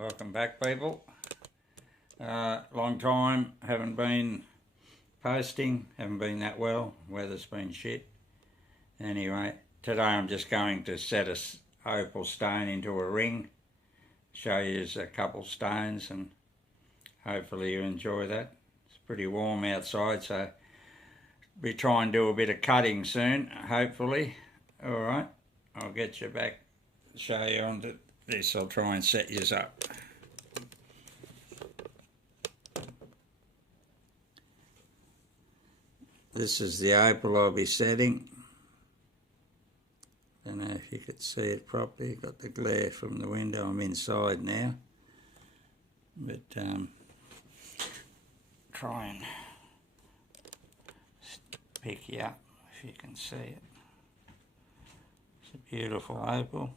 Welcome back, people. Long time, haven't been posting, haven't been that well, weather's been shit. Anyway, today I'm just going to set a opal stone into a ring, show you a couple stones, and hopefully you enjoy that. It's pretty warm outside, so I'll be trying to do a bit of cutting soon, hopefully. Alright, I'll get you back, show you onto this. I'll try and set yours up. This is the opal I'll be setting. Don't know if you could see it properly. Got the glare from the window. I'm inside now, but try and pick you up if you can see it. It's a beautiful opal.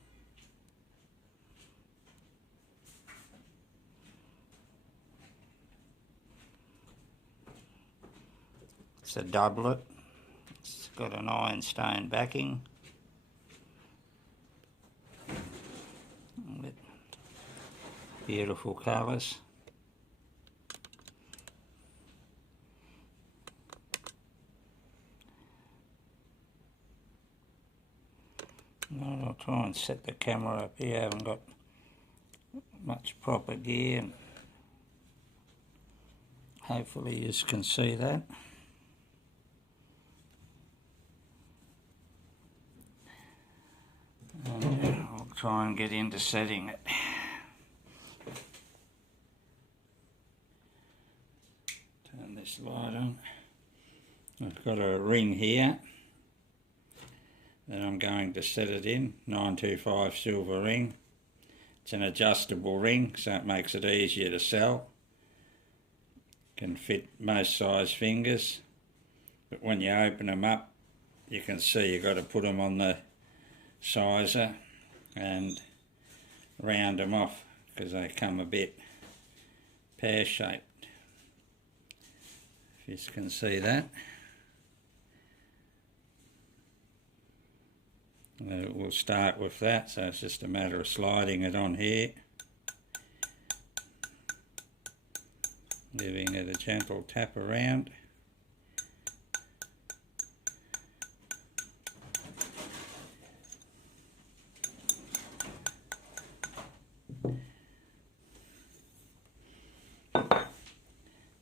It's a doublet. It's got an ironstone backing. With beautiful colours. Well, I'll try and set the camera up here. I haven't got much proper gear, and hopefully you can see that. And I'll try and get into setting it. Turn this light on. I've got a ring here that I'm going to set it in, 925 silver ring. It's an adjustable ring, so it makes it easier to sell. Can fit most size fingers, but when you open them up, you can see you've got to put them on the sizer and round them off because they come a bit pear-shaped, if you can see that. We'll start with that, so it's just a matter of sliding it on here, giving it a gentle tap around.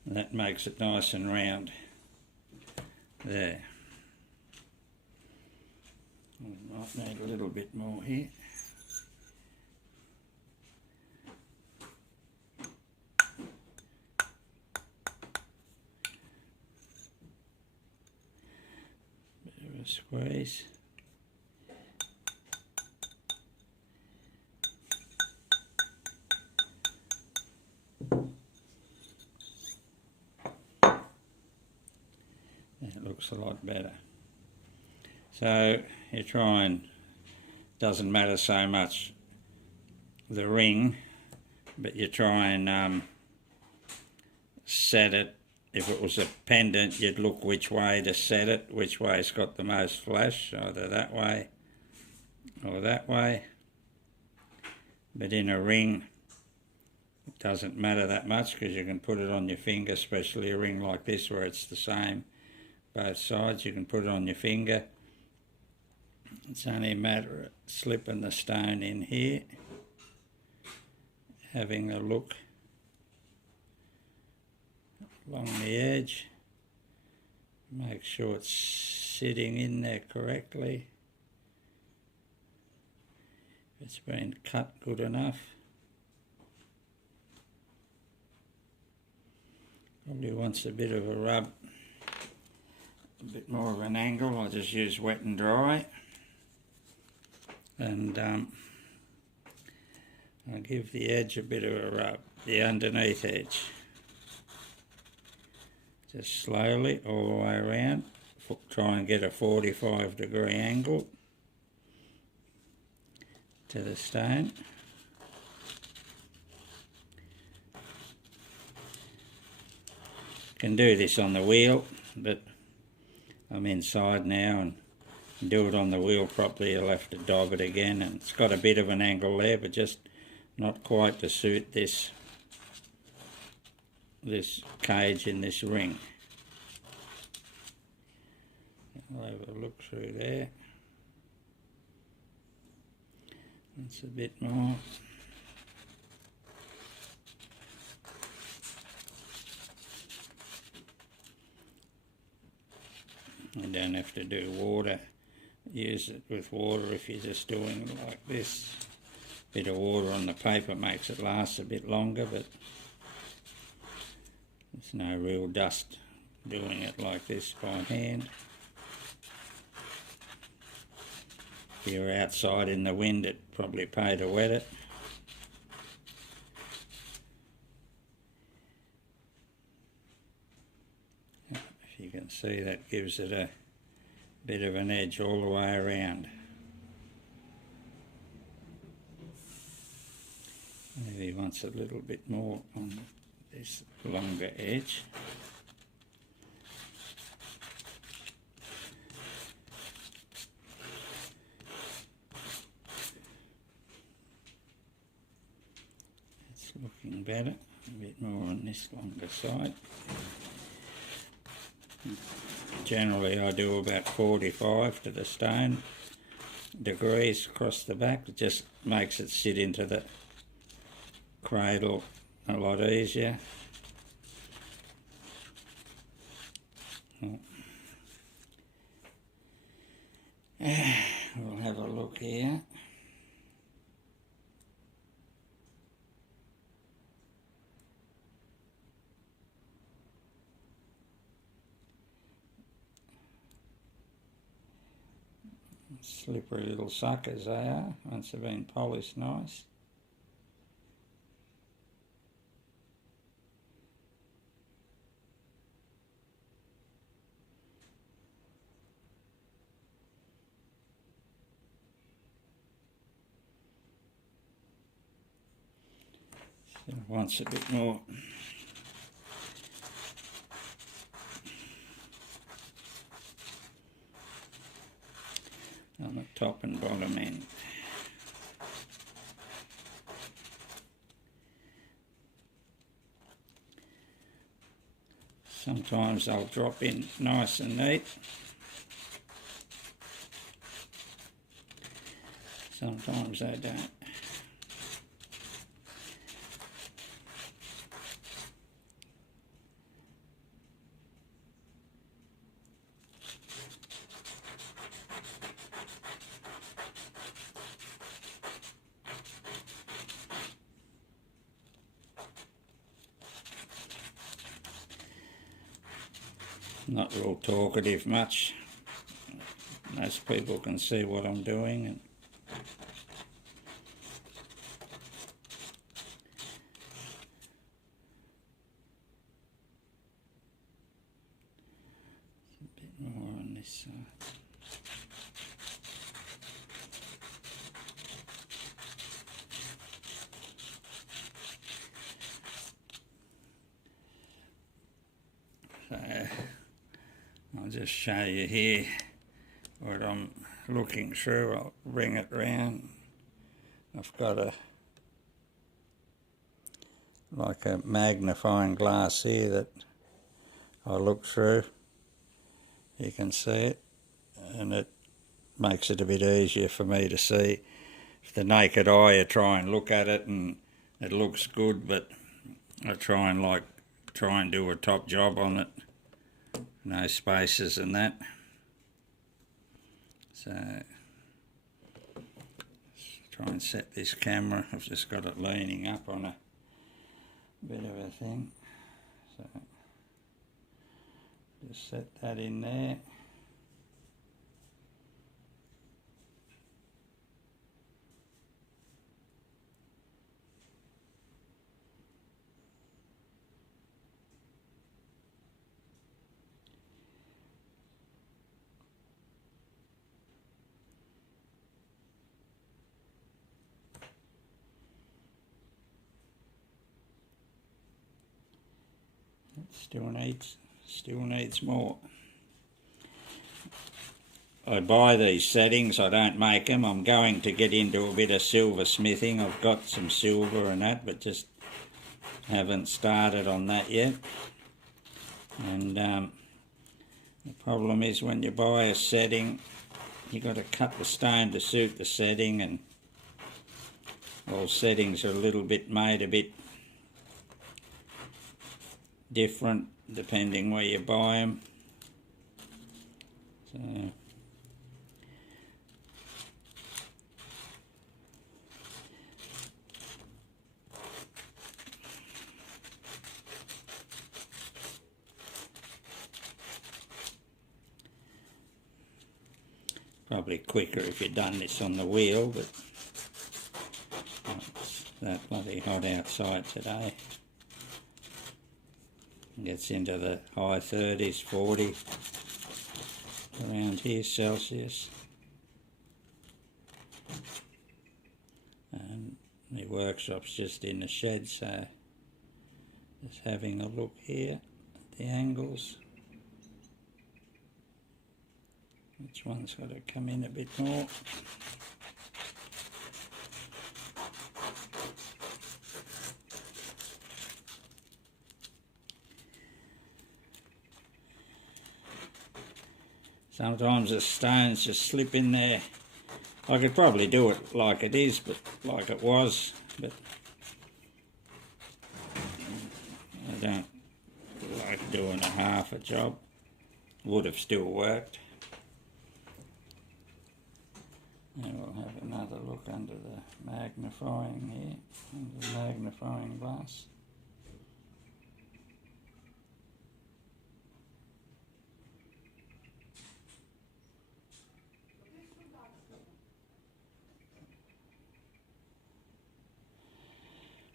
And that makes it nice and round there. We might need a little bit more here. Bit of a squeeze. It looks a lot better. So you try and, doesn't matter so much the ring, but you try and set it. If it was a pendant, you'd look which way to set it, which way's got the most flash, either that way or that way. But in a ring, it doesn't matter that much because you can put it on your finger, especially a ring like this where it's the same both sides. You can put it on your finger. It's only a matter of slipping the stone in here, having a look along the edge, make sure it's sitting in there correctly. If it's been cut good enough. Probably wants a bit of a rub, a bit more of an angle. I'll just use wet and dry. And I'll give the edge a bit of a rub, the underneath edge. Just slowly all the way around. Try and get a 45-degree angle to the stone. Can do this on the wheel, but I'm inside now, and do it on the wheel properly, you'll have to dog it again, and it's got a bit of an angle there, but just not quite to suit this cage in this ring. I'll have a look through there. That's a bit more. You don't have to do water. Use it with water if you're just doing it like this. Bit of water on the paper makes it last a bit longer, but there's no real dust doing it like this by hand. If you're outside in the wind, it probably pay to wet it. If you can see, that gives it a bit of an edge all the way around. Maybe he wants a little bit more on this longer edge. It's looking better, a bit more on this longer side. Generally I do about 45 to the stone degrees across the back. It just makes it sit into the cradle a lot easier. We'll have a look here. Slippery little suckers they are, once they've been polished nice. So it wants a bit more. On the top and bottom end. Sometimes they'll drop in nice and neat. Sometimes they don't. Not real talkative much. Most people can see what I'm doing. And a bit more on this side. So I'll just show you here what I'm looking through. I'll bring it round. I've got like a magnifying glass here that I look through. You can see it, and it makes it a bit easier for me to see. If the naked eye, you try and look at it and it looks good, but I try and do a top job on it. No spaces and that. So let's try and set this camera. I've just got it leaning up on a bit of a thing. So just set that in there. Still needs more. I buy these settings, I don't make them. I'm going to get into a bit of silver smithing. I've got some silver and that, but just haven't started on that yet. And the problem is when you buy a setting, you've got to cut the stone to suit the setting, and all settings are a little bit made a bit different depending where you buy them. So probably quicker if you'd done this on the wheel, but it's that bloody hot outside today. It gets into the high 30s, 40 around here Celsius. And the workshop's just in the shed, so just having a look here at the angles. Which one's got to come in a bit more? Sometimes the stones just slip in there. I could probably do it like it is, but like it was, but I don't like doing a half a job. Would have still worked. And we'll have another look under the magnifying here, under the magnifying glass.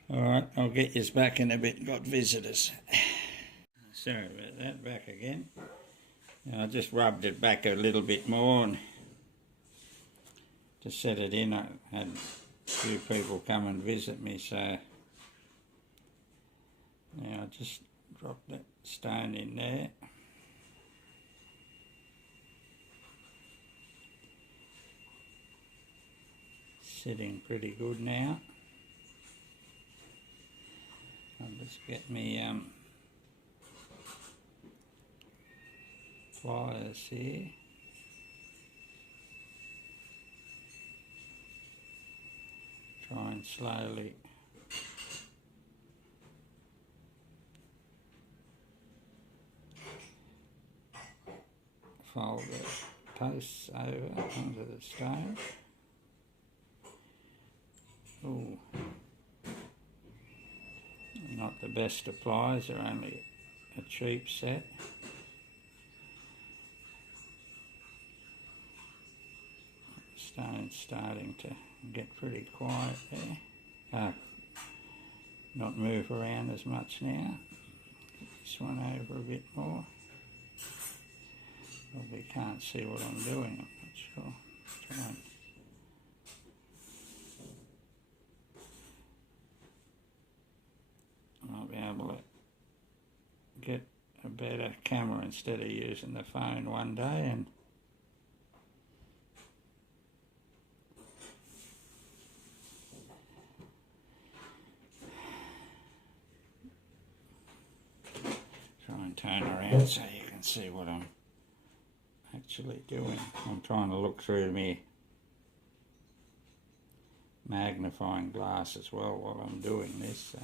Alright, I'll get yous back in a bit, got visitors. Sorry about that, back again. I just rubbed it back a little bit more and to set it in. I had a few people come and visit me, so now I just dropped that stone in there. Sitting pretty good now. I'll just get me pliers here. Try and slowly fold the posts over onto the stone. Ooh. Not the best of pliers, they're only a cheap set. Stone's starting to get pretty quiet there. Not move around as much now. Get this one over a bit more. Probably can't see what I'm doing, I'm not sure. Try and I'll be able to get a better camera instead of using the phone one day, and try and turn around so you can see what I'm actually doing. I'm trying to look through my magnifying glass as well while I'm doing this. So.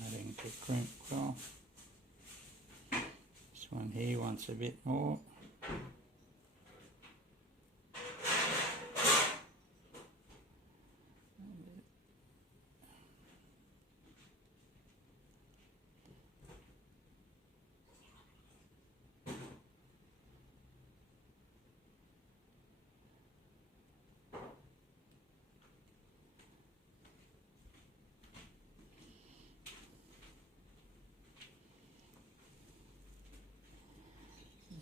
Starting to crimp well. This one here wants a bit more.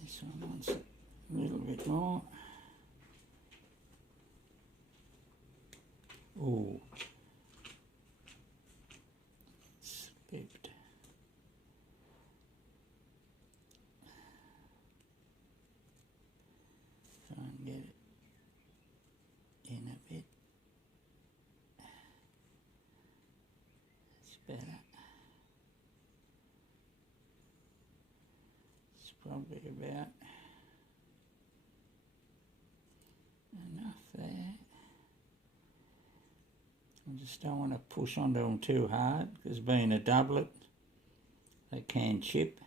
This one wants a little bit more. Ooh. better. It's probably about enough there. I just don't want to push onto them too hard, because being a doublet, they can chip.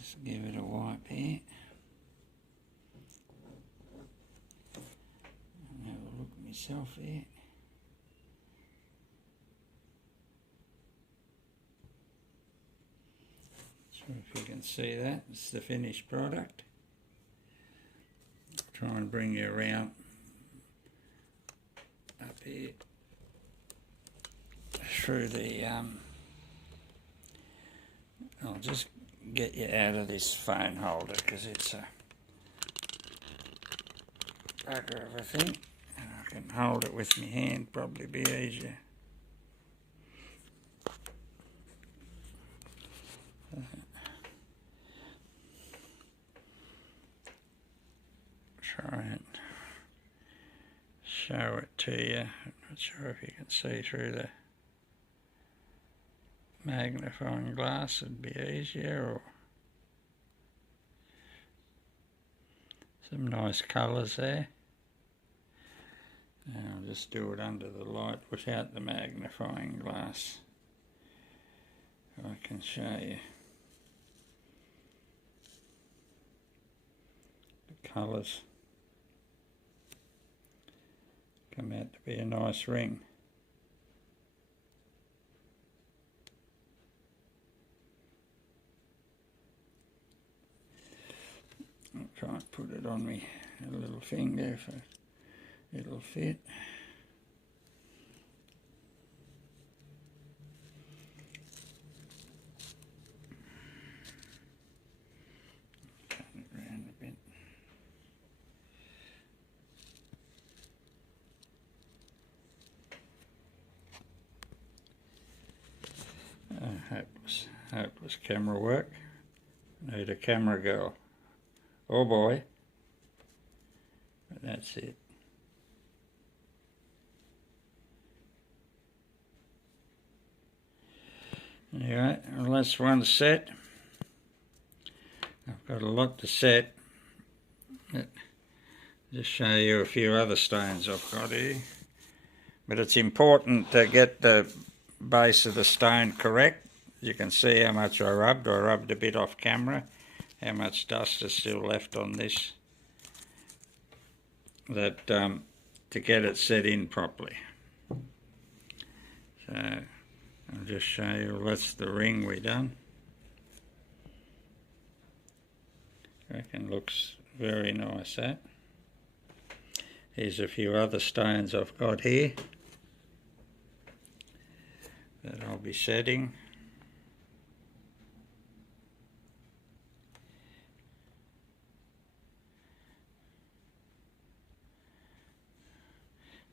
Just give it a wipe here. I'll have a look at myself here. So if you can see that, it's the finished product. Try and bring you around up here through the I'll just get you out of this phone holder because it's a bugger of a thing, and I can hold it with my hand, probably be easier. Try and show it to you. I'm not sure if you can see through the magnifying glass, it'd be easier, or some nice colours there. Now I'll just do it under the light without the magnifying glass. I can show you the colours. Come out to be a nice ring. I'll try and put it on me a little finger if it'll fit. Turn it around a bit. Hopeless camera work. Need a camera girl. Oh boy. But that's it. Alright, well that's one set. I've got a lot to set. But just show you a few other stones I've got here. But it's important to get the base of the stone correct. You can see how much I rubbed. I rubbed a bit off camera. How much dust is still left on this. That to get it set in properly. So I'll just show you. Well, that's the ring we done. I reckon looks very nice. That. Here's a few other stones I've got here that I'll be setting.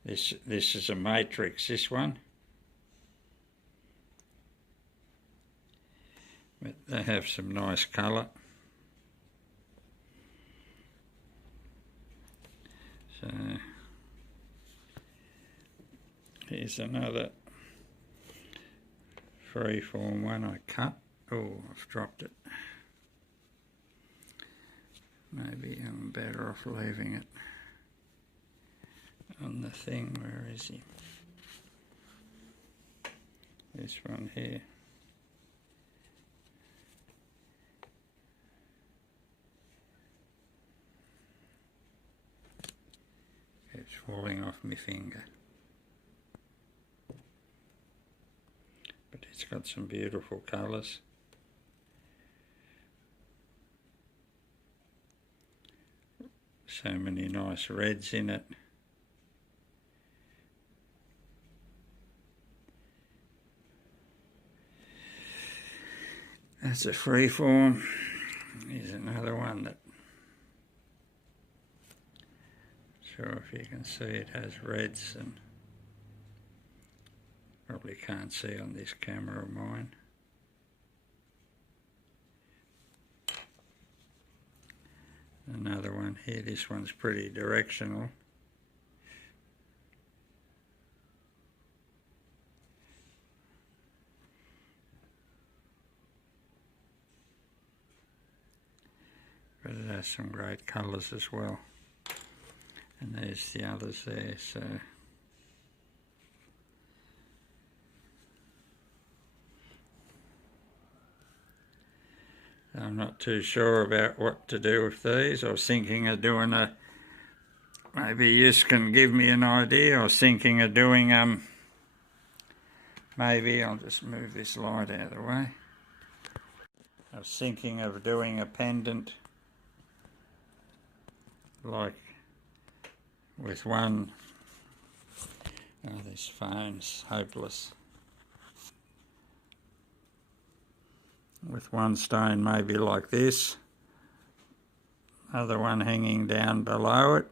This is a matrix, this one. But they have some nice colour. So here's another freeform one I cut. Oh, I've dropped it. Maybe I'm better off leaving it on the thing. Where is he? This one here. It's falling off my finger. But it's got some beautiful colours. So many nice reds in it. That's a freeform. Here's another one that, sure if you can see, it has reds, and probably can't see on this camera of mine. Another one here, this one's pretty directional. But it has some great colours as well. And there's the others there, so I'm not too sure about what to do with these. I was thinking of doing maybe you can give me an idea. I was thinking of doing, maybe I'll just move this light out of the way. I was thinking of doing a pendant like with one, oh, this phone's hopeless. With one stone maybe like this, other one hanging down below it,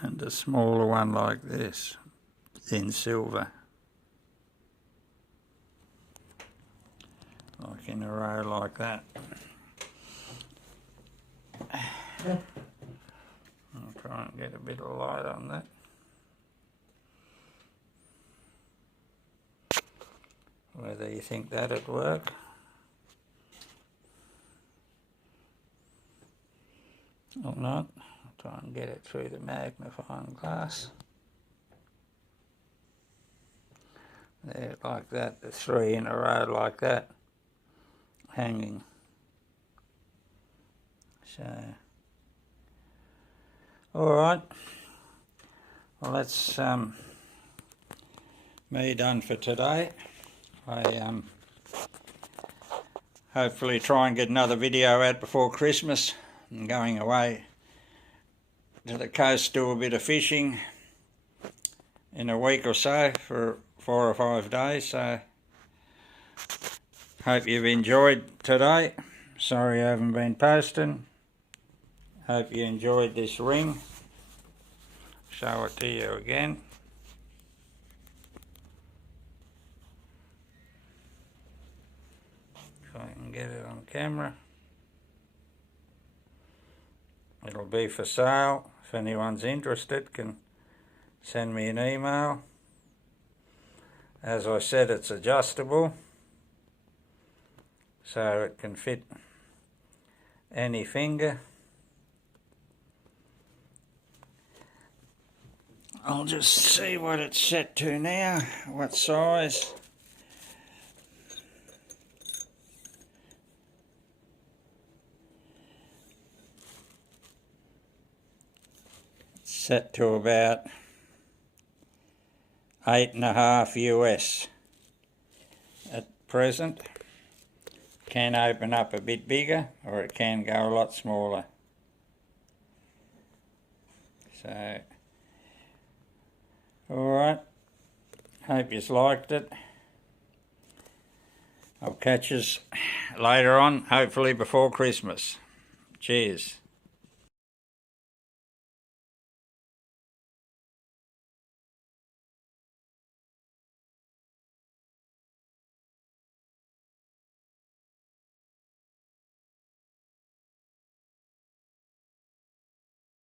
and a smaller one like this in silver, like in a row like that. I'll try and get a bit of light on that. Whether you think that'd work. Or not. I'll try and get it through the magnifying glass. There, like that, the three in a row like that, hanging. So, alright. Well, that's me done for today. I hopefully try and get another video out before Christmas. I'm going away to the coast, do a bit of fishing in a week or so for 4 or 5 days. So hope you've enjoyed today. Sorry I haven't been posting. Hope you enjoyed this ring. Show it to you again. If I can get it on camera. It'll be for sale. If anyone's interested, can send me an email. As I said, it's adjustable, so it can fit any finger. I'll just see what it's set to now, what size. It's set to about 8.5 US at present. Can open up a bit bigger, or it can go a lot smaller. So, alright, hope you liked it. I'll catch us later on, hopefully before Christmas. Cheers.